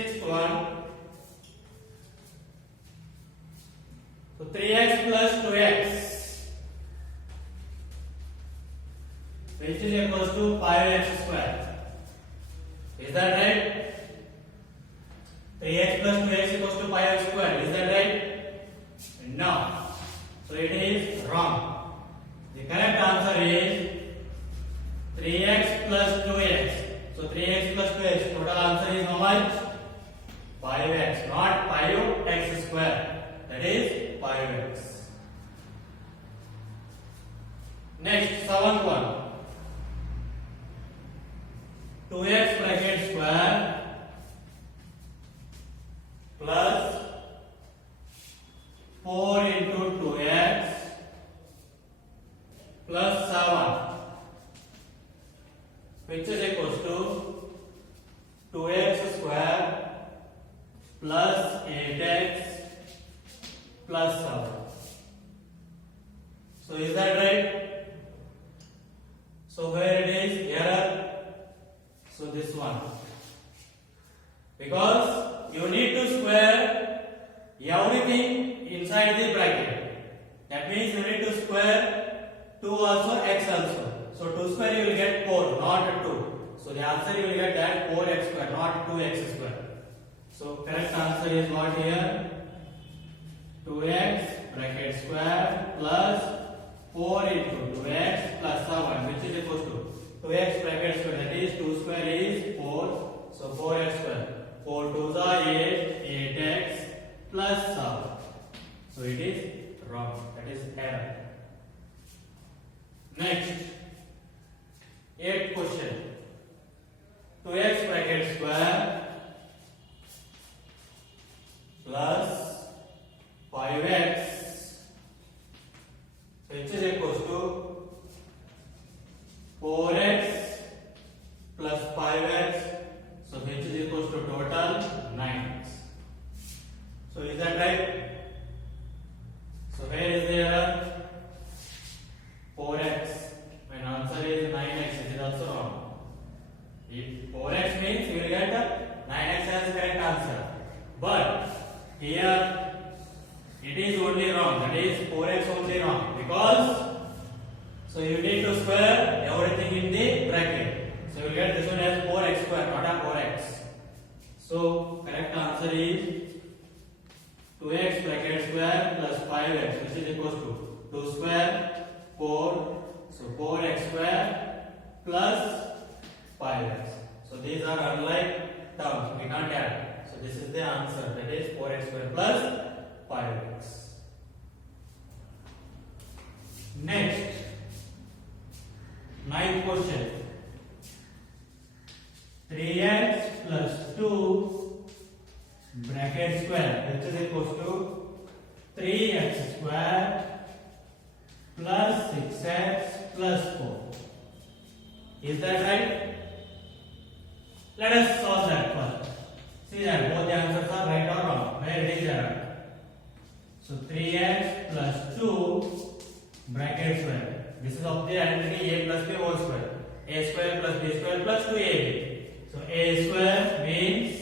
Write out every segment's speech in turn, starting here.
sixth one. So 3x plus 2x, which is equals to 5x square. Is that right? 3x plus 2x equals to 5x square. Is that right? No. So it is wrong. The correct answer is 3x plus 2x. So 3x plus 2x, total answer is how much? 5x, not 5x square. That is 5x. Next, seventh one. 2x bracket square plus 4 into 2x plus 7, which is equals to 2x square plus 8x plus 7. So is that right? So where it is error? So this one. Because you need to square everything inside the bracket. That means you need to square 2 also, x also. So 2 square you will get 4, not 2. So the answer you will get that 4x square, not 2x square. So correct answer is what here? 2x bracket square plus 4 into 2x plus 7, which is equals to 2x bracket square, that is 2 square is 4. So 4x square. 4 2s are 8, 8x plus 7. So it is wrong. That is error. Next, 8th question. 2x bracket square plus 5x, which is equals to 4x plus 5x, so which is equals to total 9x. So is that right? So where is the error? 4x. When answer is 9x, it is also wrong. If 4x means you will get 9x as the correct answer. But here it is only wrong. That is 4x only wrong. Because so you need to square everything in the bracket. So you will get this one as 4x square, not a 4x. So correct answer is 2x bracket square plus 5x, which is equals to 2 square 4. So 4x square plus 5x. So these are unlike terms. We can't add. So this is the answer. That is 4x square plus 5x. Next, 9th question. 3x plus 2 bracket square, which is equals to 3x square plus 6x plus 4. Is that right? Let us solve that first. See that both the answers are right or wrong. Where it is error? So 3x plus 2 bracket square. This is of the identity a plus b whole square. A square plus b square plus 2ab. So a square means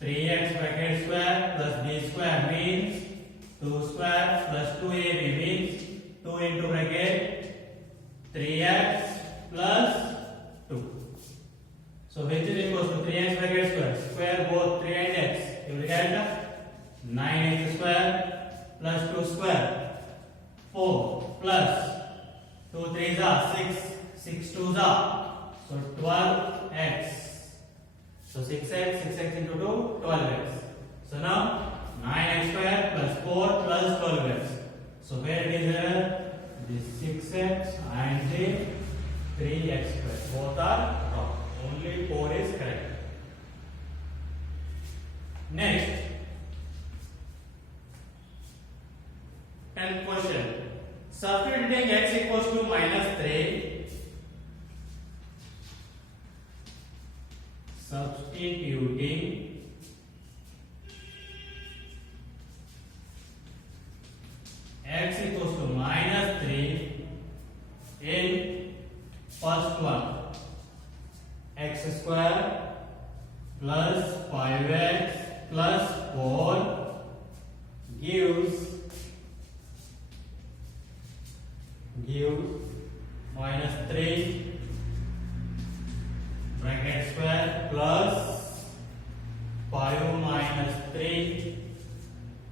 3x bracket square plus b square means 2 square plus 2ab means 2 into bracket 3x plus 2. So which is equals to 3x bracket square. Square both 3 and x. You will get 9x square plus 2 square 4 plus 2 3s are 6, 6 2s are, so 12x. So 6x, 6x into 2, 12x. So now 9x square plus 4 plus 12x. So where it is error? This 6x and the 3x square. Both are wrong. Only 4 is correct. Next, 10th question. Substituting x equals to minus 3. Substituting x equals to minus 3 in first one. X square plus plus 5x plus 4 gives minus 3 bracket square plus 5 minus 3,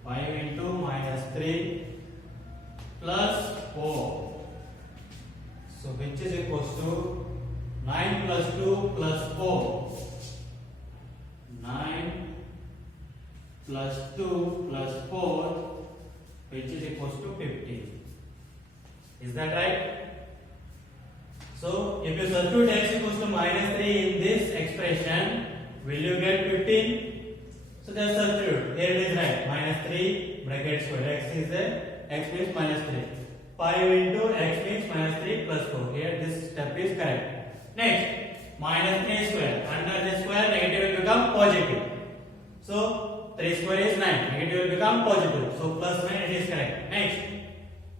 5 into minus 3 plus 4. So which is equals to 9 plus 2 plus 4. 9 plus 2 plus 4, which is equals to 15. Is that right? So if you substitute x equals to minus 3 in this expression, will you get 15? So just substitute. Here it is, right? Minus 3 bracket square. X means minus 3. 5 into x means minus 3 plus 4. Here this step is correct. Next, minus 3 square. Under the square, negative will become positive. So 3 square is 9. Negative will become positive. So plus 9, it is correct. Next.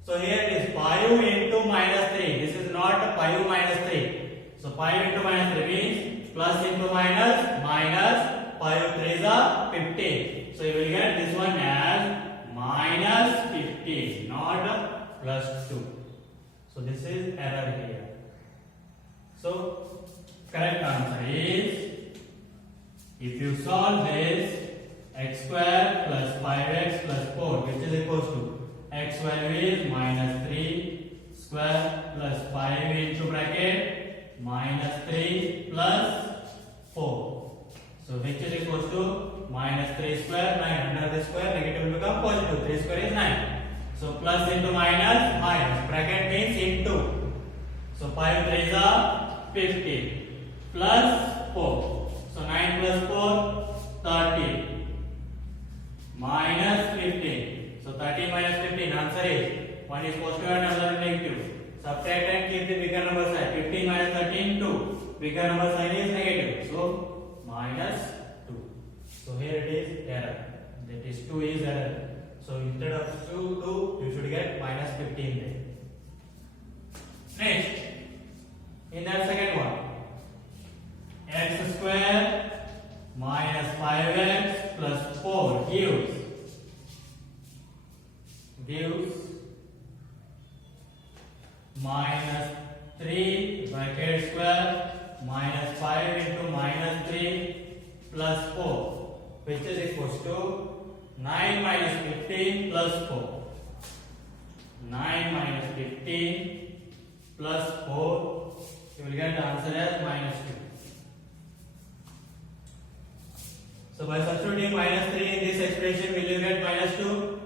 So here it is 5 into minus 3. This is not 5 minus 3. So 5 into minus 3 means plus into minus, minus 5 3s are 15. So you will get this one as minus 15, not plus 2. So this is error here. So correct answer is, if you solve this, x square plus 5x plus 4, which is equals to x value is minus 3 square plus 5 into bracket minus 3 plus 4. So which is equals to minus 3 square, 9. Under the square, negative will become positive. 3 square is 9. So plus into minus, minus. Bracket means into. So 5 3s are 15 plus 4. So 9 plus 4, 30 minus 15. So 30 minus 15, answer is, one is positive and another is negative. Subtract and keep the bigger number side. 15 minus 13, 2. Bigger number sign is negative. So minus 2. So here it is error. That is 2 is error. So instead of 2, you should get minus 15 there. Next, in that second one, x square minus 5x plus 4 gives minus 3 bracket square minus 5 into minus 3 plus 4, which is equals to 9 minus 15 plus 4. 9 minus 15 plus 4, you will get the answer as minus 2. So by substituting minus 3 in this expression, will you get minus 2?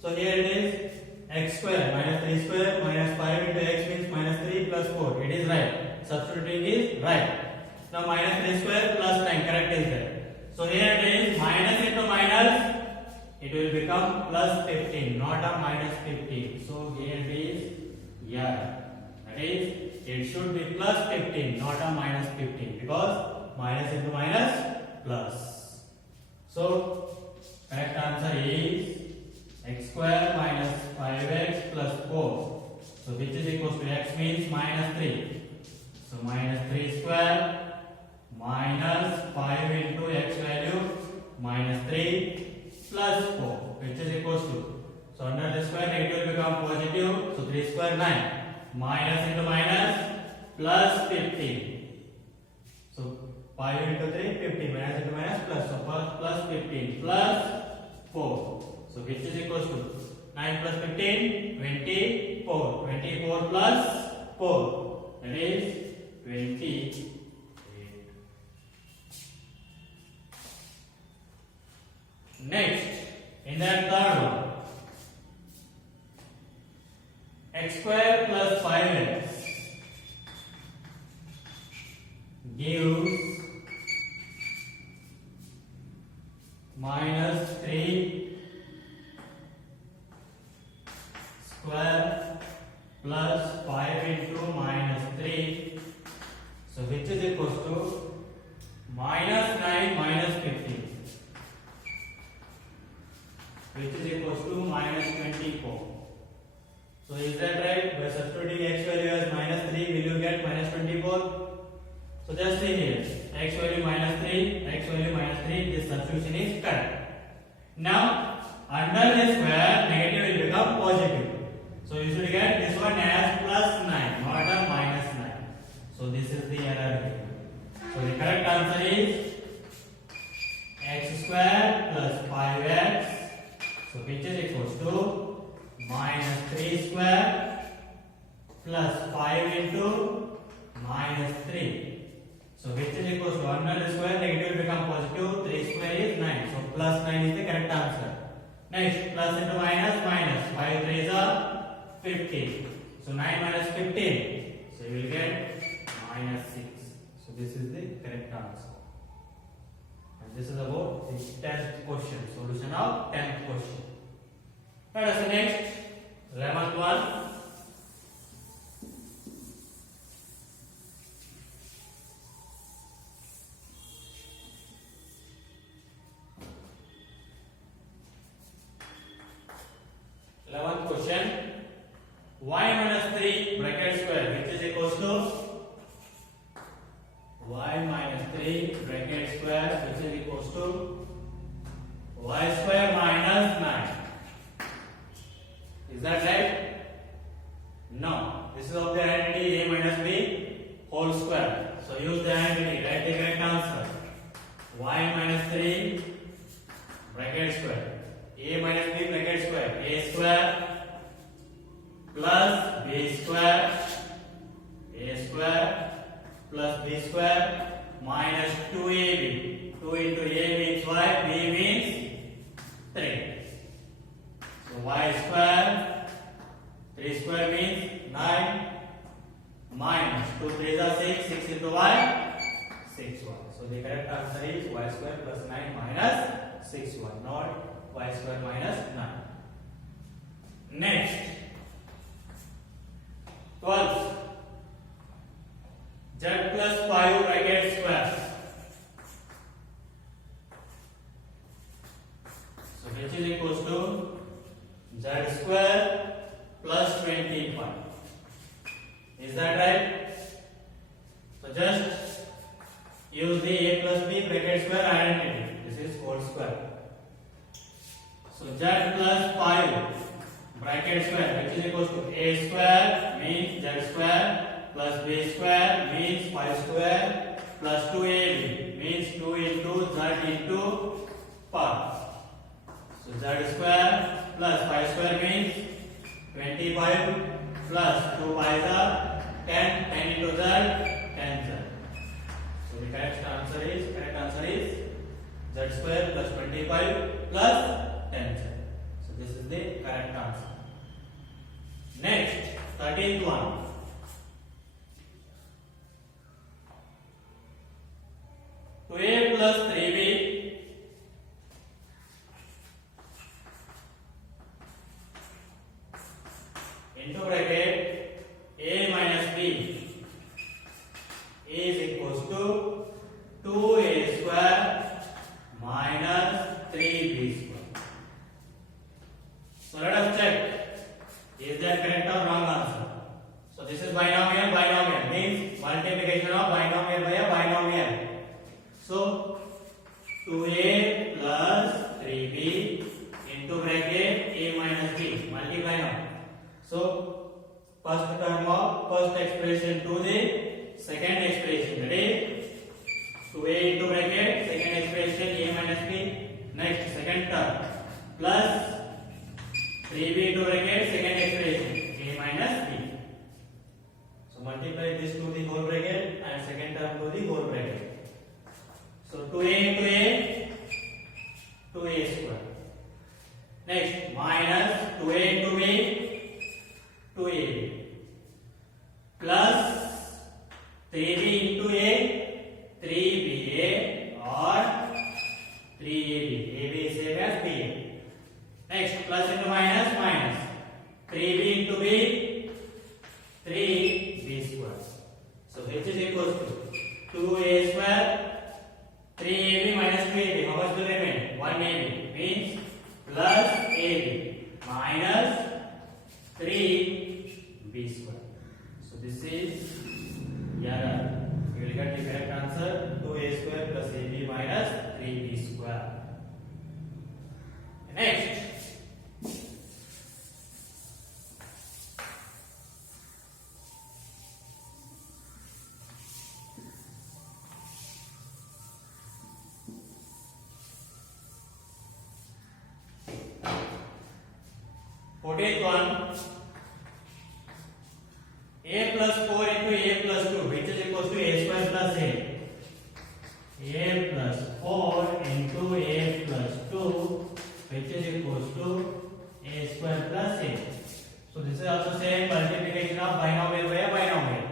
So here it is x square minus 3 square minus 5 into x means minus 3 plus 4. It is right. Substituting is right. Now minus 3 square plus 9, correct is there. So here it is minus into minus, it will become plus 15, not a minus 15. So here it is, yeah, that is, it should be plus 15, not a minus 15, because minus into minus plus. So correct answer is x square minus 5x plus 4. So which is equals to x means minus 3. So minus 3 square minus 5 into x value minus 3 plus 4, which is equals to. So under the square, negative will become positive. So 3 square 9 minus into minus plus 15. So 5 into 3 15 minus into minus plus. So plus 15 plus 4. So which is equals to 9 plus 15, 24. 24 plus 4, that is 28. Next, in that third one, x square plus 5x gives minus 3 square plus 5 into minus 3. So which is equals to minus 9 minus 15. Which is equals to minus 24. So is that right? By substituting x value as minus 3, will you get minus 24? So just see here, x value minus 3, x value minus substitution is correct. Now, under the square, negative will become positive. So you should get this one as plus 9, not a minus 9. So this is the error here. So the correct answer is x square plus 5x. So which is equals to minus 3 square plus 5 into minus 3. So which is equals to under the square, negative will become positive. 3 square is 9. So plus 9 is the correct answer. Next, plus into minus, minus. 5 3s are 15. So 9 minus 15. So you will get minus 6. So this is the correct answer. And this is about the 10th question. Solution of 10th question. Let us next 11th one. Question, y minus 3 bracket square which is equals to y minus 3 bracket square which is equals to y square minus 9. Is that right? No. This is of the identity a minus b whole square. So use the identity, write the correct answer. Y minus 3 bracket square. A minus b bracket square. A square plus b square, a square plus b square minus 2ab. 2 into a means y, b means 3. So y square, 3 square means 9 minus 2 3s are 6, 6 into y, 6y. So the correct answer is y square plus 9 minus 6y, not y square minus 9. Next, 12. Z plus 5 bracket square. So which is equals to z square plus 25. Is that right? So just use the a plus b bracket square identity. This is whole square. So z plus 5 bracket square which is equals to a square means z square plus b square means 5 square plus 2ab means 2 into z into 5. So z square plus 5 square means 25 plus 2 5s are 10, 10 into z, 10z. So the correct answer is z square plus 25 plus 10z. So this is the correct answer. Next, 13th one. To a plus 3b into bracket a minus b is equals to 2a square minus 3b square. So let us check. Is that correct or wrong answer? So this is binomial. Binomial means multiplication of binomial by a binomial. So 2a plus 3b into bracket a minus b. Multiply now. So first term of first expression to the second expression. Ready? 2a into bracket second expression a minus b. Next second term plus 3b into bracket second expression a minus b. So multiply this to the whole bracket and second term to the whole bracket. So 2a into a 2a square. Next minus 2a into b 2ab plus 3b into a 3ba or 3ab. ab is same as ba. Next, plus into minus, minus. 3b into b, 3b square. So which is equals to 2a square, 3ab minus 2ab. How much will remain? 1ab means plus ab minus 3b square. So this is error. You will get the correct answer 2a square plus ab minus 3b square. Next, one, a plus 4 into a plus 2, which is equals to a square plus a. A plus 4 into a plus 2, which is equals to a square plus a. So this is also same multiplication of binomial by a binomial.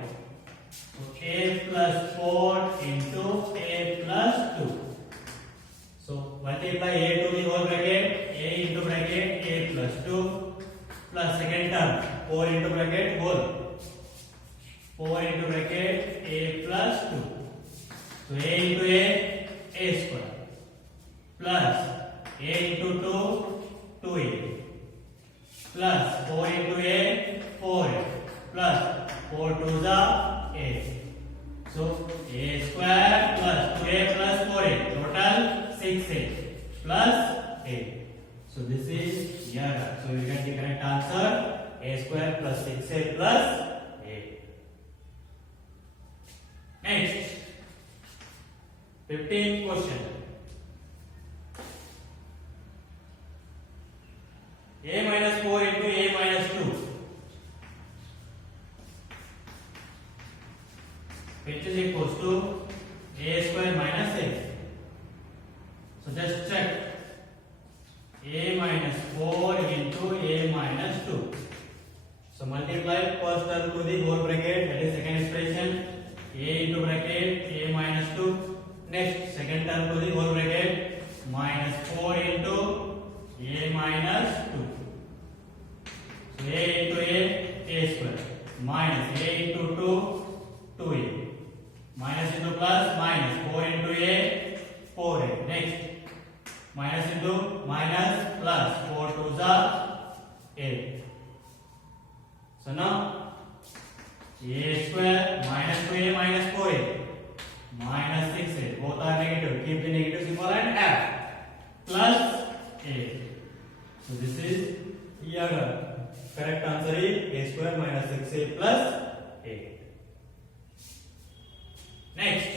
So a plus 4 into a plus 2. So multiply a to the whole bracket, a into bracket a plus 2 plus second term 4 into bracket whole, 4 into bracket a plus 2. So a into a square plus a into 2, 2a plus 4 into a, 4a plus 4 to the a. So a square plus 2a plus 4a, total 6a plus a. So this is here. So you get the correct answer, a square plus 6a plus a. Next, 15th question. A minus 4 into a minus 2, which is equals to a square minus a. So just check. A minus 4 into a minus 2. So multiply first term to the whole bracket, that is second expression. A into bracket a minus 2. Next, second term to the whole bracket, minus 4 into a minus 2. So a into a square, minus a into 2, 2a. Minus into plus, minus 4 into a, 4a. Next, minus into minus plus 4 to the a. So now a square minus 2a minus 4a minus 6a, both are negative. Keep the negative symbol and add plus a. So this is here. Correct answer is a square minus 6a plus a. Next,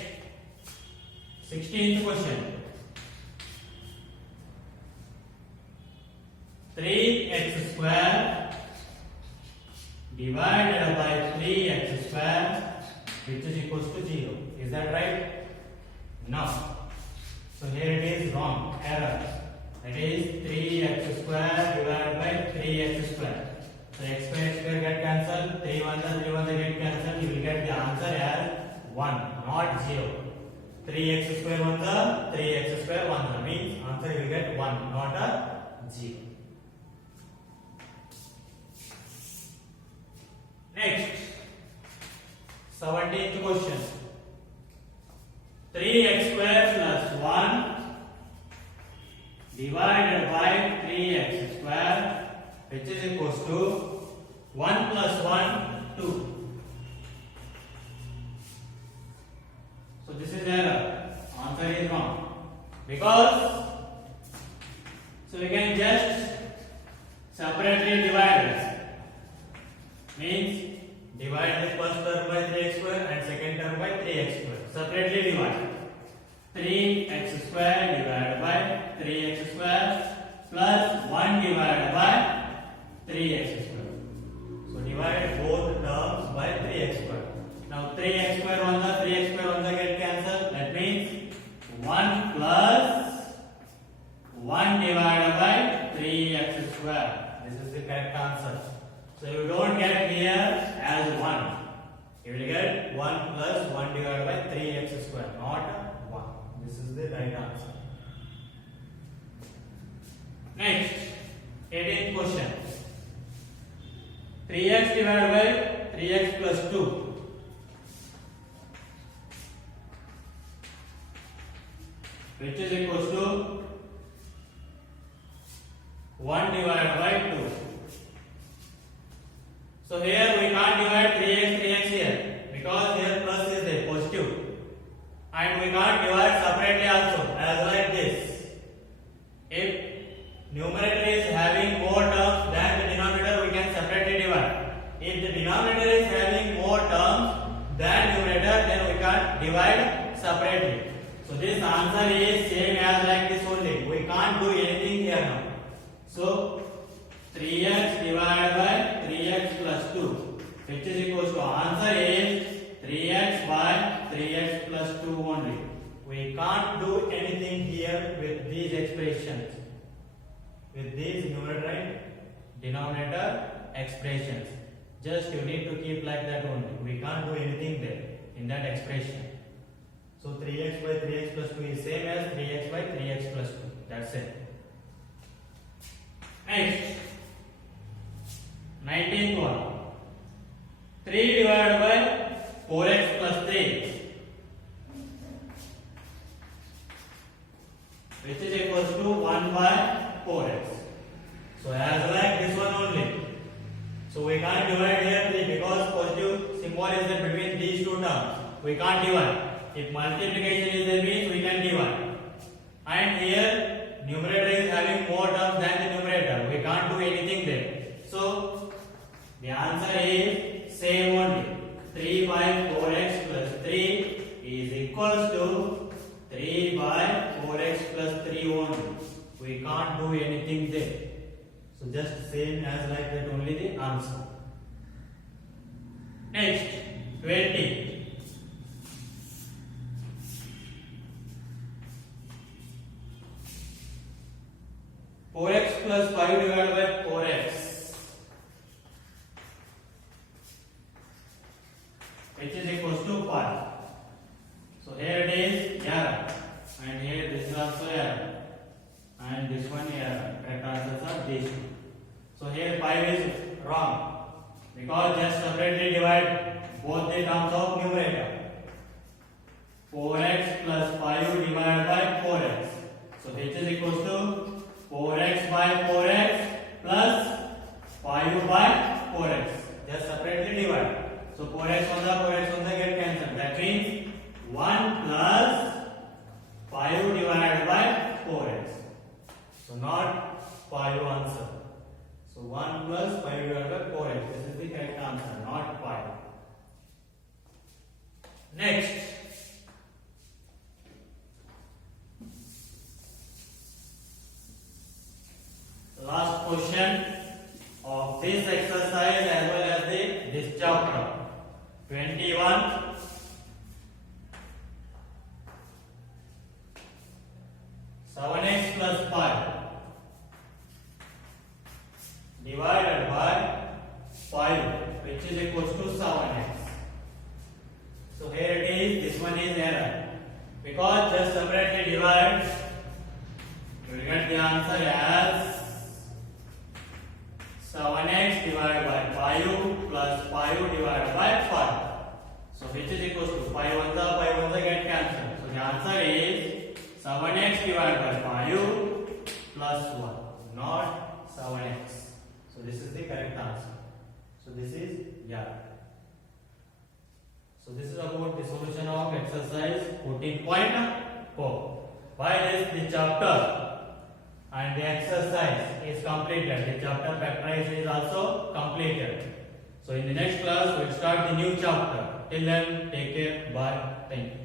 16th question. 3x square divided by 3x square, which is equals to 0. Is that right? No. So here it is wrong, error. That is 3x square divided by 3x square. So x square get cancelled, 3 1 get cancelled. You will get the answer as 1, not 0. 3x square 1 3x square 1 means answer you will get 1, not a 0. Next, 17th question. 3x square plus 1 divided by 3x square, which is equals to 1 plus 1, 2. So this is error. Answer is wrong. Because, so we can just separately divide this. Means divide the first term by 3x square and second term by 3x square. Separately divide. 3x square divided by 3x square plus 1 divided by 3x square. So divide both terms by 3x square. Now 3x square on the 3x square on the get cancelled. That means 1 plus 1 divided by 3x square. This is the correct answer. So you don't get here as 1. You will get 1 plus 1 divided by 3x square, not 1. This is the right answer. Next, 18th question. 3x divided by 3x plus 2. Which is equals to 1 divided by 2. So here we can't divide 3x here because here plus is a positive, and we can't divide separately also as like So 3x divided by 3x plus 2, which is equals to, answer is 3x by 3x plus 2 only. We can't do anything here with these expressions, with these numerator and denominator expressions. Just you need to keep like that only. We can't do anything there in that expression. So 3x by 3x plus 2 is same as 3x by 3x plus 2. That's it. Next, 19th one. 3 divided by 4x plus 3, which is equals to 1 by 4x. So as like this one only. So we can't divide here 3 because positive symbol is there between these two terms. We can't divide. If multiplication is there means we can divide. And here numerator is having more terms than the numerator. We can't do anything there. So the answer is same only. 3 by 4x plus 3 is equals to 3 by 4x plus 3 only. We can't do anything there. So just same as like that only the answer. Next, 20. 4x plus 5 divided by 4x, which is equals to 5. So here it is error, and here this is also error, and this one error. Correct answers are these two. So here 5 is wrong because just separately divide both the terms of numerator. 4x plus 5 divided by 4x. So which is equals to 4x by 4x plus 5 by 4x. Just separately divide. So 4x on the get cancelled. That means 1 plus 5 divided by 4x. So not 5 answer. So 1 plus 5 divided by 4x. This is the correct answer, not 5. Next. Last question of this exercise as well as this chapter. 21. Seven x plus 5 divided by 5, which is equals to 7x. So here it is. This one is error because just separately divide. You will get the answer as 7x divided by 5 plus 5 divided by 5. So which is equals to 5 ones get cancelled. So the answer is 7x divided by 5 plus 1, not 7x. So this is the correct answer. So this is yeah. So this is about the solution of exercise 14.4. By this chapter and the exercise is completed. The chapter factorization is also completed. So in the next class we will start the new chapter. Till then, take care. Bye. Thank you.